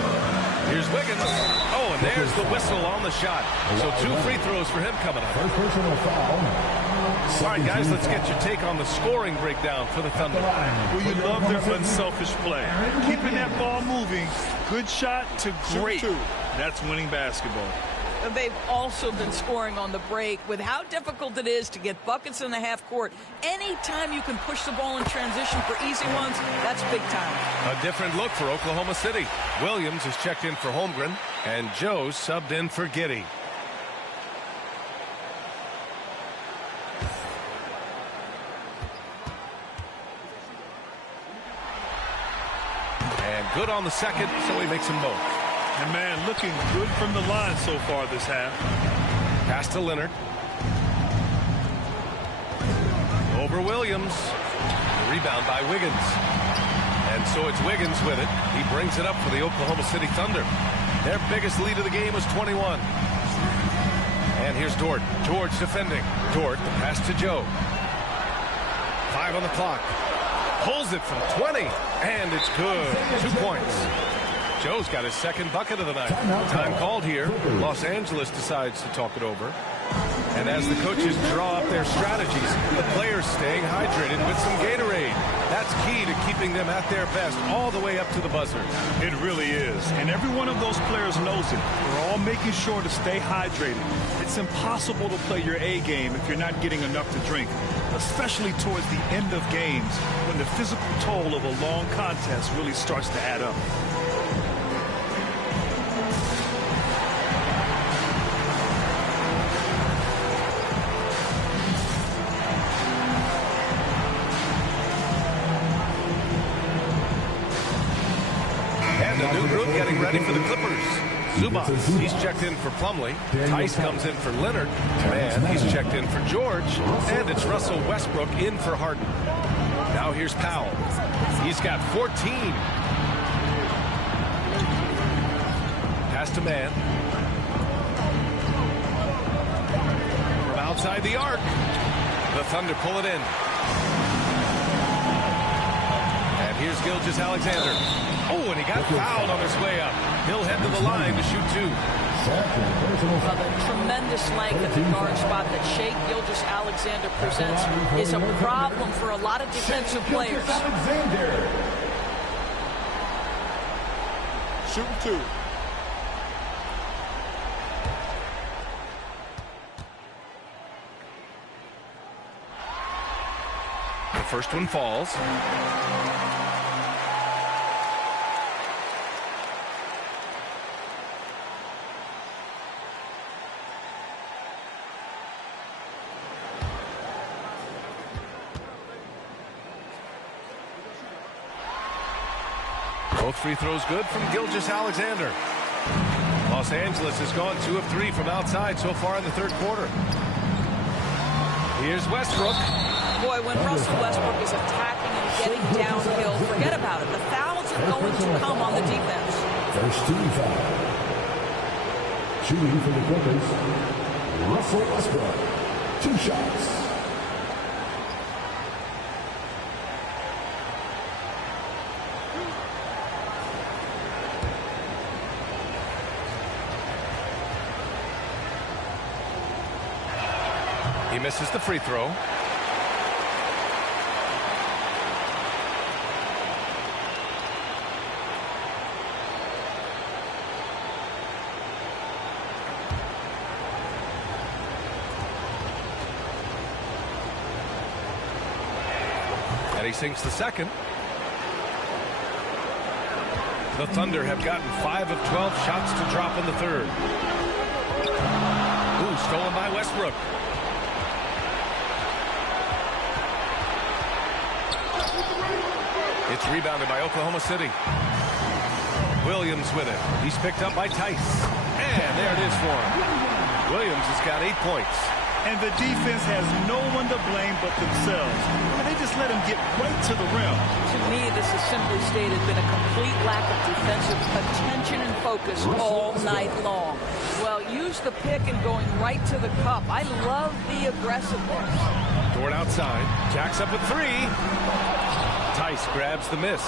Here's Wiggins. Oh, and there's the whistle on the shot. So 2 free throws for him coming up. All right, guys, let's get your take on the scoring breakdown for the Thunder. Well, you love their unselfish play. Keeping that ball moving. Good shot to great. That's winning basketball. They've also been scoring on the break. With how difficult it is to get buckets in the half court, anytime you can push the ball in transition for easy ones, that's big time. A different look for Oklahoma City. Williams is checked in for Holmgren, and Joe subbed in for Giddey. And good on the second, so he makes them both. And, man, looking good from the line so far this half. Pass to Leonard. Over Williams. Rebound by Wiggins. And so it's Wiggins with it. He brings it up for the Oklahoma City Thunder. Their biggest lead of the game was 21. And here's Dort. George defending. Dort, the pass to Joe. 5 on the clock. Pulls it from 20. And it's good. 2 points. Joe's got his second bucket of the night. Time called here. Los Angeles decides to talk it over. And as the coaches draw up their strategies, the players staying hydrated with some Gatorade. That's key to keeping them at their best all the way up to the buzzer. It really is. And every one of those players knows it. We're all making sure to stay hydrated. It's impossible to play your A game if you're not getting enough to drink, especially towards the end of games when the physical toll of a long contest really starts to add up. Getting ready for the Clippers. Zubac, he's checked in for Plumlee. Tice comes in for Leonard. Man, he's checked in for George. And it's Russell Westbrook in for Harden. Now here's Powell. He's got 14. Pass to Man. From outside the arc. The Thunder pull it in. And here's Gilgeous-Alexander. Oh, and he got fouled on his way up. He'll head to the line to shoot two. Well, the tremendous length at the guard spot that Shai Gilgeous-Alexander presents is a problem for a lot of defensive players. Shooting two. The first one falls. Both free throws good from Gilgeous-Alexander. Los Angeles has gone 2 of 3 from outside so far in the third quarter. Here's Westbrook. Boy, when Russell Westbrook is attacking and getting downhill, forget about it. The fouls are going to come on the defense. First team foul. Shooting for the Clippers, Russell Westbrook. 2 shots. He misses the free throw. And he sinks the second. The Thunder have gotten 5 of 12 shots to drop in the third. Ooh, stolen by Westbrook. It's rebounded by Oklahoma City. Williams with it. He's picked up by Tice. And there it is for him. Williams has got 8 points. And the defense has no one to blame but themselves. They just let him get right to the rim. To me, this has simply stated been a complete lack of defensive attention and focus all night long. Well, use the pick and going right to the cup. I love the aggressiveness. Dort outside. Jacks up with 3. Tice grabs the miss.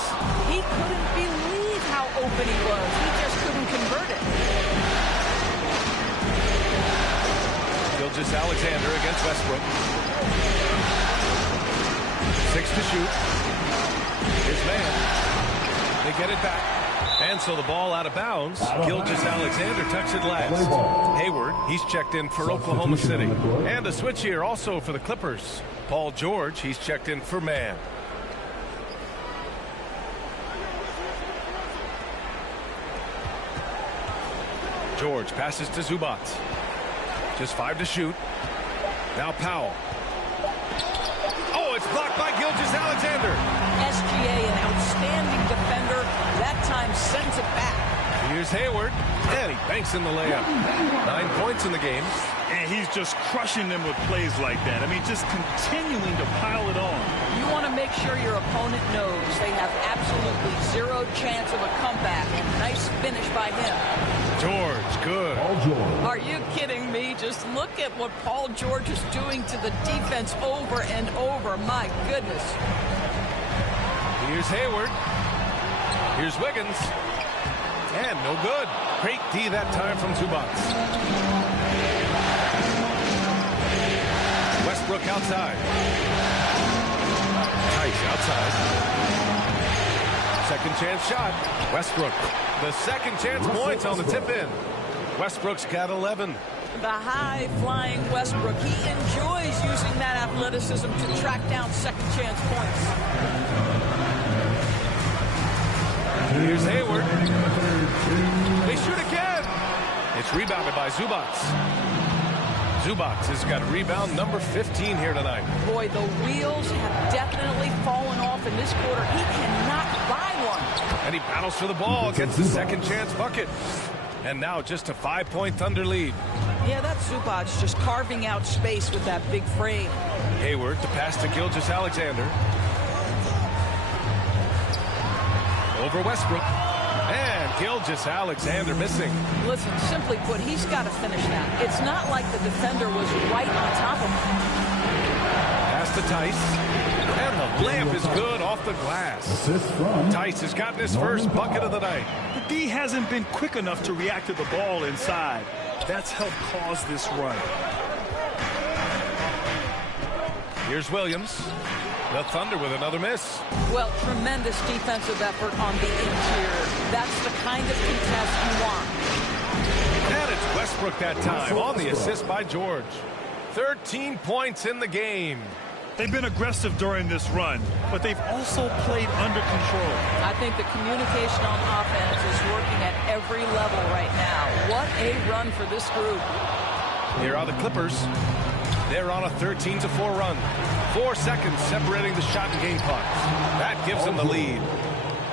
He couldn't believe how open he was. He just couldn't convert it. Gilgeous-Alexander against Westbrook. 6 to shoot. His man. They get it back. And so the ball out of bounds. Gilgeous-Alexander tucks it last. Hayward, he's checked in for Oklahoma City. And a switch here also for the Clippers. Paul George, he's checked in for Man. George passes to Zubac. Just 5 to shoot. Now Powell. Oh, it's blocked by Gilgeous-Alexander. SGA, an outstanding defender. That time sends it back. Here's Hayward. And he banks in the layup. 9 points in the game. And he's just crushing them with plays like that. I mean, just continuing to pile it on. You want to make sure your opponent knows they have absolutely 0 chance of a comeback. Nice finish by him. George, good. Are you kidding me? Just look at what Paul George is doing to the defense over and over. My goodness. Here's Hayward. Here's Wiggins. And no good. Great D that time from Zubac. Westbrook outside. Tice outside. Second chance shot. Westbrook. The second chance points on the tip in. Westbrook's got 11. The high-flying Westbrook. He enjoys using that athleticism to track down second chance points. Here's Hayward. They shoot again. It's rebounded by Zubac. Zubac has got rebound number 15 here tonight. Boy, the wheels have definitely fallen off in this quarter. He cannot buy one. And he battles for the ball, gets the second chance bucket. And now just a 5-point Thunder lead. Yeah, that's Zubac just carving out space with that big frame. Hayward to pass to Gilgeous-Alexander. Over Westbrook. And Gilgeous-Alexander missing. Listen, simply put, he's got to finish that. It's not like the defender was right on top of him. Pass to Tice. And the layup is good off the glass. Tice has gotten his first bucket of the night. The D hasn't been quick enough to react to the ball inside. That's helped cause this run. Here's Williams. The Thunder with another miss. Well, tremendous defensive effort on the interior. That's the kind of contest you want. And it's Westbrook that time on the assist by George. 13 points in the game. They've been aggressive during this run, but they've also played under control. I think the communication on offense is working at every level right now. What a run for this group. Here are the Clippers. They're on a 13-4 run. 4 seconds separating the shot and game clocks. That gives them the lead.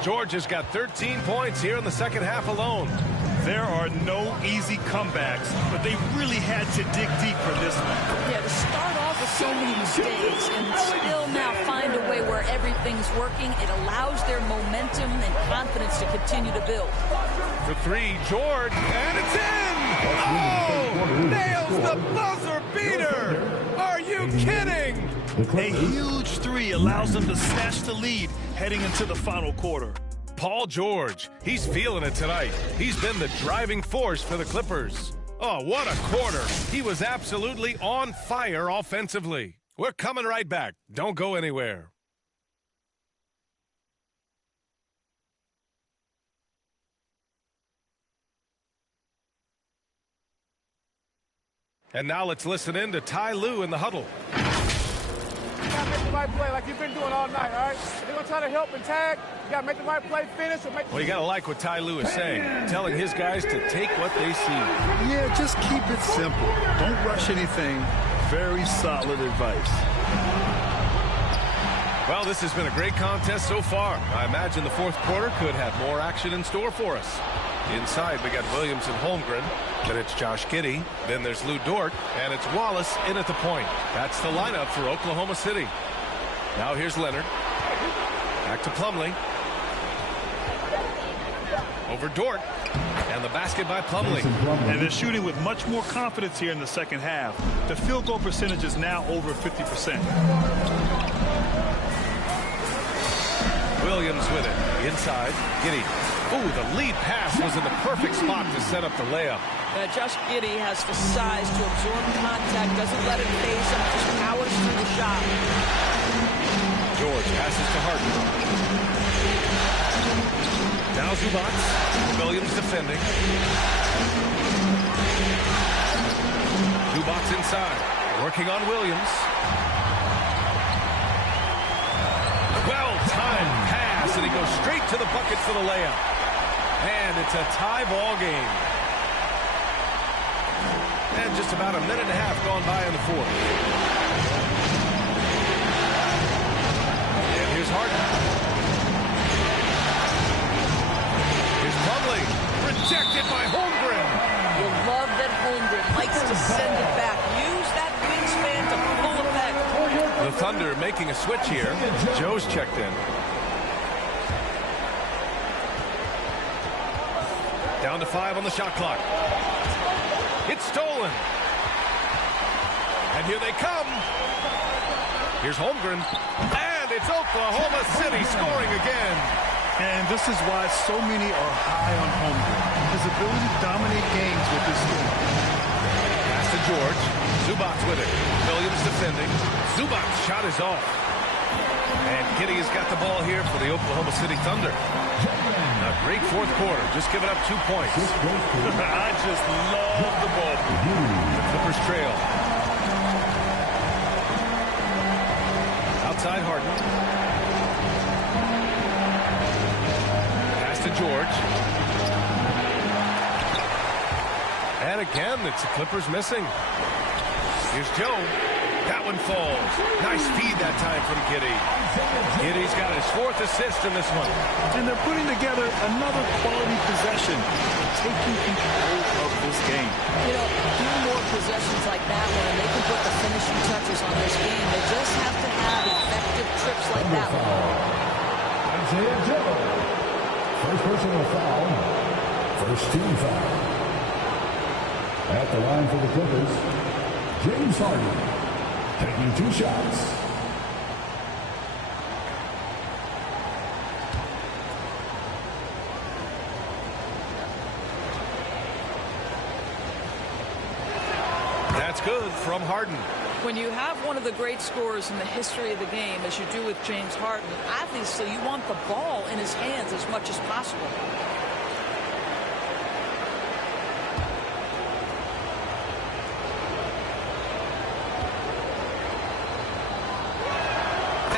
George has got 13 points here in the second half alone. There are no easy comebacks, but they really had to dig deep for this one. Yeah, to start off with so many mistakes and still now find a way where everything's working, it allows their momentum and confidence to continue to build. For three, George, and it's in! Oh! Nails the buzzer beater! Are you kidding? A huge three allows them to snatch the lead heading into the final quarter. Paul George, he's feeling it tonight. He's been the driving force for the Clippers. Oh, what a quarter. He was absolutely on fire offensively. We're coming right back. Don't go anywhere. And now let's listen in to Ty Lue in the huddle. You gotta make the right play like you've been doing all night, all right? They're gonna try to help and tag. You gotta make the right play, finish, or make. Well, you gotta like what Ty Lue is saying, telling his guys to take what they see. Yeah, just keep it simple. Don't rush anything. Very solid advice. Well, this has been a great contest so far. I imagine the fourth quarter could have more action in store for us. Inside, we got Williams and Holmgren. Then it's Josh Giddey. Then there's Lou Dort. And it's Wallace in at the point. That's the lineup for Oklahoma City. Now here's Leonard. Back to Plumlee. Over Dort. And the basket by Plumlee. And they're shooting with much more confidence here in the second half. The field goal percentage is now over 50%. Williams with it. Inside. Giddey. Ooh, the lead pass was in the perfect spot to set up the layup. Josh Giddey has the size to absorb contact, doesn't let it phase him, just powers through the shot. George passes to Harden. Now Zubac. Williams defending. Zubac inside. Working on Williams. Well-timed pass, and he goes straight to the bucket for the layup. And it's a tie ball game. And just about a minute and a half gone by in the fourth. And here's Harden. Here's Plumlee. Rejected by Holmgren. You love that Holmgren likes to send it back. Use that wingspan to full effect. The Thunder making a switch here. Joe's checked in. Down to 5 on the shot clock. It's stolen. And here they come. Here's Holmgren. And it's Oklahoma City scoring again. And this is why so many are high on Holmgren. His ability to dominate games with his team. Pass to George. Zubac with it. Williams defending. Zubac's shot is off. And Giddey has got the ball here for the Oklahoma City Thunder. A great fourth quarter. Just giving up 2 points. I just love the ball. The Clippers trail. Outside Harden. Pass to George. And again, it's the Clippers missing. Here's Joe. That one falls. Nice feed that time from Giddey. Giddey's got his 4th assist in this one. And they're putting together another quality possession, taking control of this game. You know, few more possessions like that one, and they can put the finishing touches on this game. They just have to have effective trips like that one. Isaiah Joe. First personal foul. First team foul. At the line for the Clippers, James Harden, taking 2 shots. That's good from Harden. When you have one of the great scorers in the history of the game, as you do with James Harden, obviously you want the ball in his hands as much as possible.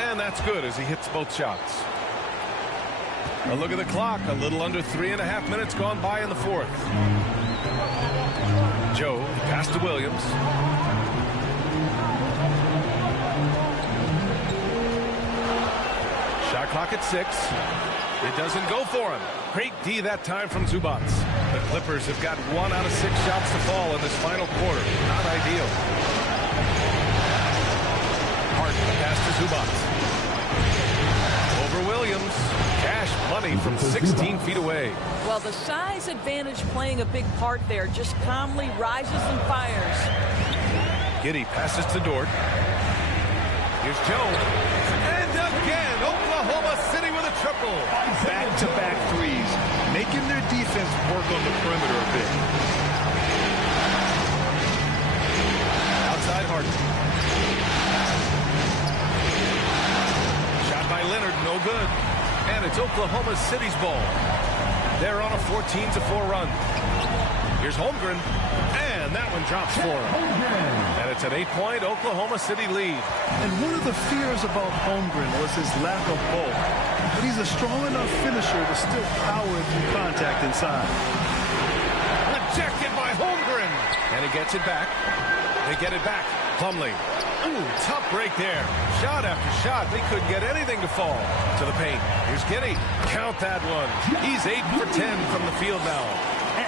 And that's good as he hits both shots. A look at the clock. A little under 3.5 minutes gone by in the 4th. Joe, pass to Williams. Shot clock at 6. It doesn't go for him. Great D that time from Zubac. The Clippers have got 1 out of 6 shots to fall in this final quarter. Not ideal. Harden, pass to Zubac. Over Williams. Cash money from 16 feet away. Well, the size advantage playing a big part there. Just calmly rises and fires. Giddey passes to Dort. Here's Joe. And again, Oklahoma City with a triple. Back-to-back threes, making their defense work on the perimeter a bit. Outside Harden. Shot by Leonard, no good. And it's Oklahoma City's ball. They're on a 14-4 run. Here's Holmgren. And that one drops for him. And it's an 8-point Oklahoma City lead. And one of the fears about Holmgren was his lack of bulk. But he's a strong enough finisher to still power through contact inside. Rejected by Holmgren. And he gets it back. They get it back. Plumlee. Ooh, tough break there. Shot after shot. They couldn't get anything to fall to the paint. Here's Giddey. Count that one. He's 8 for 10 from the field now.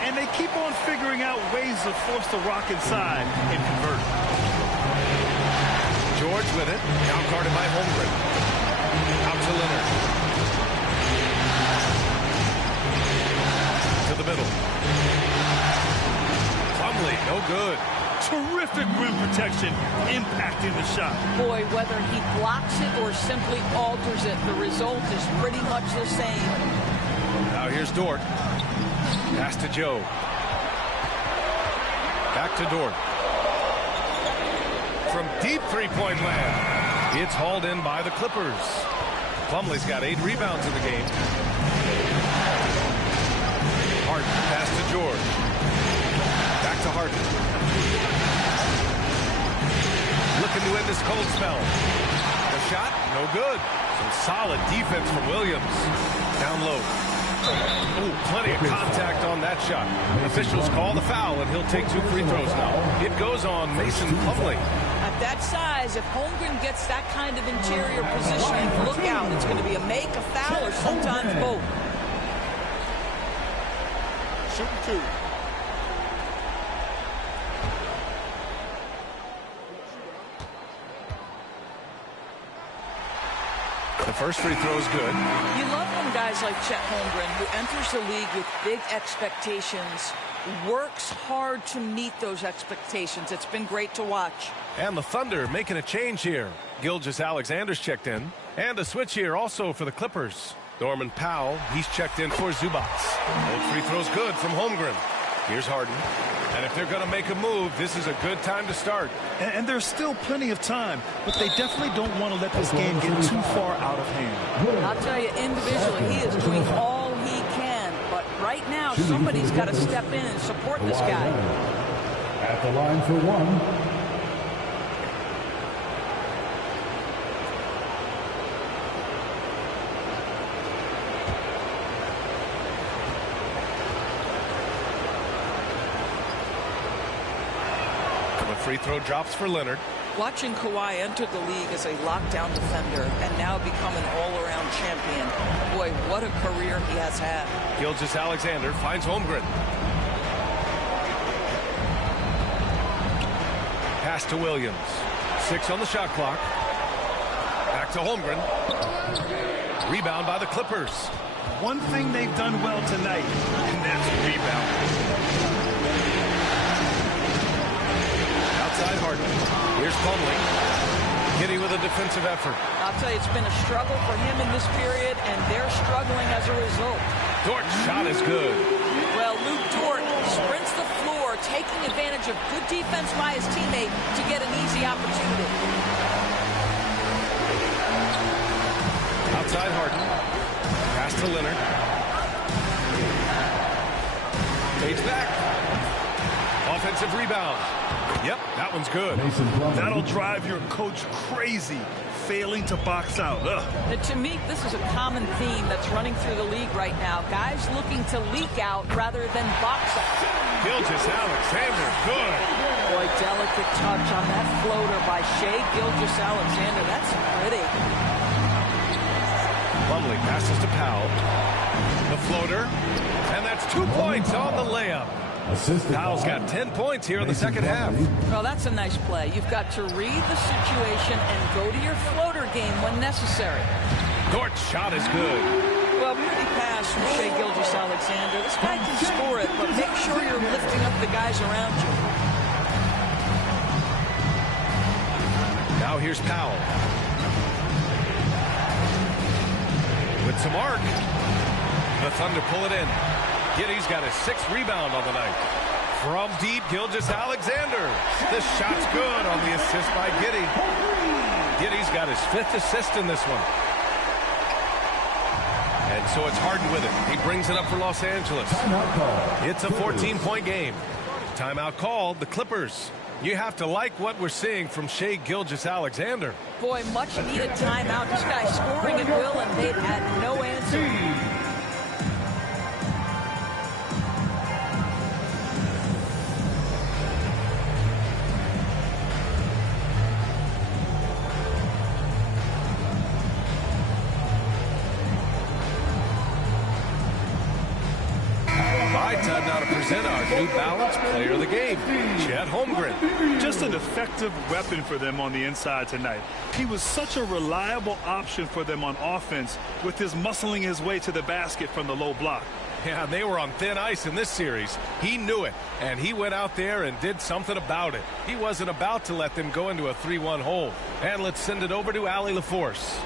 And they keep on figuring out ways to force the rock inside and convert. George with it. Now guarded by Holmgren. Out to Leonard. To the middle. Plumlee, no good. Terrific rim protection, impacting the shot. Boy, whether he blocks it or simply alters it, the result is pretty much the same. Now here's Dort. Pass to Joe. Back to Dort. From deep three-point land. It's hauled in by the Clippers. Plumlee's got 8 rebounds in the game. Harden, pass to George. Back to Harden. Looking to end this cold spell. The shot, no good. Some solid defense from Williams. Down low. Ooh, plenty of contact on that shot. Officials call the foul, and he'll take 2 free throws now. It goes on Mason Plumlee. At that size, if Holmgren gets that kind of interior positioning, look out. It's going to be a make, a foul, or sometimes both. Shooting 2. The first free throw is good. You love when guys like Chet Holmgren, who enters the league with big expectations, works hard to meet those expectations. It's been great to watch. And the Thunder making a change here. Gilgeous-Alexander's checked in. And a switch here also for the Clippers. Norman Powell, he's checked in for Zubac. Both free throws good from Holmgren. Here's Harden. And if they're going to make a move, this is a good time to start. And there's still plenty of time, but they definitely don't want to let this game get too far out of hand. I'll tell you, individually, he is doing all he can. But right now, somebody's got to step in and support this guy. At the line for one. Free throw drops for Leonard. Watching Kawhi enter the league as a lockdown defender and now become an all-around champion. Boy, what a career he has had. Gilgeous-Alexander finds Holmgren. Pass to Williams. 6 on the shot clock. Back to Holmgren. Rebound by the Clippers. One thing they've done well tonight, and that's rebound. Outside Harden. Here's Plumlee. Giddey with a defensive effort. I'll tell you, it's been a struggle for him in this period, and they're struggling as a result. Dort's shot is good. Well, Luke Dort sprints the floor, taking advantage of good defense by his teammate to get an easy opportunity. Outside Harden. Pass to Leonard. Fades back. Offensive rebound. Yep, that one's good. That'll drive your coach crazy, failing to box out. To me, this is a common theme that's running through the league right now. Guys looking to leak out rather than box out. Gilgeous-Alexander, good. Boy, delicate touch on that floater by Shai Gilgeous-Alexander. That's pretty. Plumlee passes to Powell. The floater. And that's 2 points on the layup. Powell's got 10 points here in the second half. Well, that's a nice play. You've got to read the situation and go to your floater game when necessary. Dort's shot is good. Well, pretty pass from Shai Gilgeous-Alexander. This guy can score it, but make sure you're lifting up the guys around you. Now here's Powell. With some arc. The Thunder pull it in. Giddey's got his 6th rebound on the night. From deep, Gilgeous-Alexander. This shot's good on the assist by Giddey. Giddey's got his 5th assist in this one. And so it's Harden with it. He brings it up for Los Angeles. It's a 14-point game. Timeout called, the Clippers. You have to like what we're seeing from Shai Gilgeous-Alexander. Boy, much needed timeout. This guy scoring at will, and they've had no answer. Time now to present our New Balance Player of the Game, Chet Holmgren. Just an effective weapon for them on the inside tonight. He was such a reliable option for them on offense with his muscling his way to the basket from the low block. Yeah, they were on thin ice in this series. He knew it, and he went out there and did something about it. He wasn't about to let them go into a 3-1 hole. And let's send it over to Allie LaForce.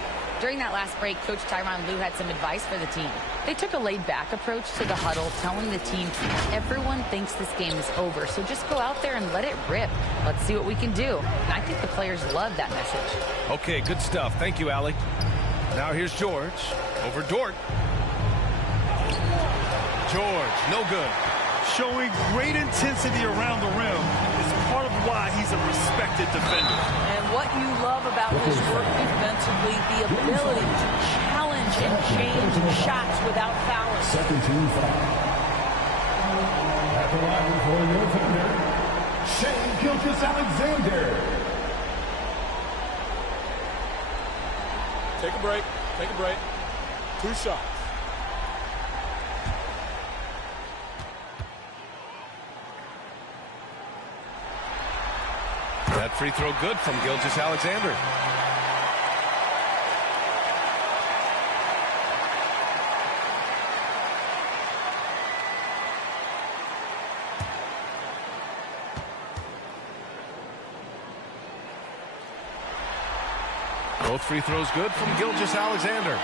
During that last break, Coach Tyronn Lue had some advice for the team. They took a laid-back approach to the huddle, telling the team, everyone thinks this game is over, so just go out there and let it rip. Let's see what we can do. And I think the players love that message. Okay, good stuff. Thank you, Allie. Now here's George over Dort. George, no good. Showing great intensity around the rim is part of why he's a respected defender. And what you love about his work defensively, the ability to challenge and change shots without fouling. Second team foul. At the line for your defender, Shai Gilgeous-Alexander. Take a break. Take a break. 2 shots. That free throw good from Gilgeous-Alexander. Both free throws good from Gilgeous-Alexander.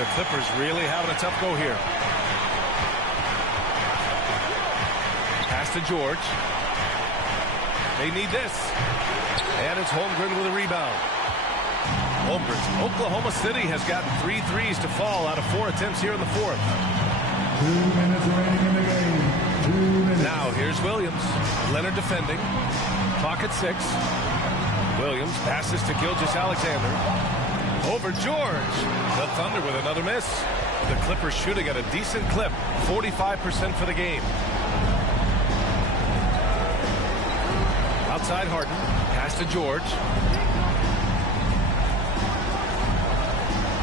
The Clippers really having a tough go here. Pass to George. They need this. And it's Holmgren with a rebound. Holmgren. Oklahoma City has gotten 3 threes to fall out of 4 attempts here in the fourth. 2 minutes remaining in the game. 2 minutes. Now here's Williams. Leonard defending. Clock at 6. Williams passes to Gilgeous-Alexander. Over George. The Thunder with another miss. The Clippers shooting at a decent clip. 45% for the game. Outside Harden. Pass to George.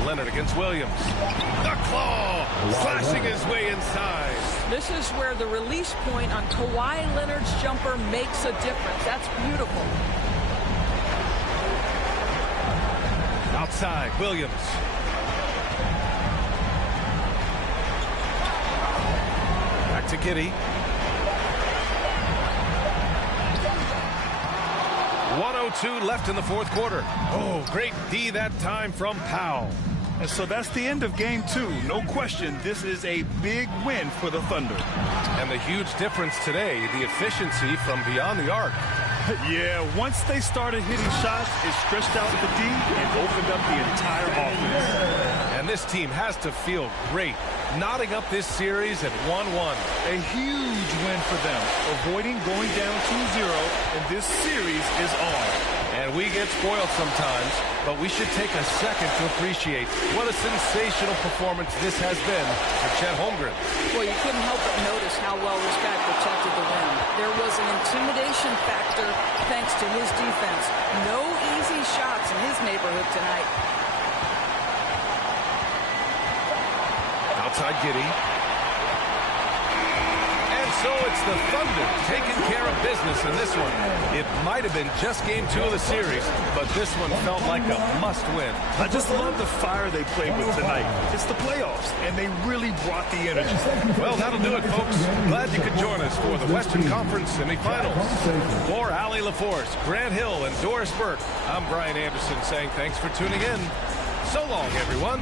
Leonard against Williams. The claw! Slashing his way inside. This is where the release point on Kawhi Leonard's jumper makes a difference. That's beautiful. Outside, Williams. Back to Giddey. 1:02 left in the fourth quarter. Oh, great D that time from Powell. And so that's the end of game 2. No question, this is a big win for the Thunder. And the huge difference today, the efficiency from beyond the arc. Yeah, once they started hitting shots, it stretched out the D and opened up the entire offense. And this team has to feel great, knotting up this series at 1-1. A huge win for them, avoiding going down 2-0, and this series is on. And we get spoiled sometimes, but we should take a second to appreciate what a sensational performance this has been for Chet Holmgren. Well, you couldn't help but notice how well this guy protected the rim. There was an intimidation factor thanks to his defense. No easy shots in his neighborhood tonight. Outside Giddey. And so it's the Thunder taking care of business in this one. It might have been just game 2 of the series, but this one felt like a must-win. I just love the fire they played with tonight. It's the playoffs, and they really brought the energy. Well, that'll do it, folks. Glad you could join us for the Western Conference semifinals. For Allie LaForce, Grant Hill, and Doris Burke, I'm Brian Anderson saying thanks for tuning in. So long, everyone.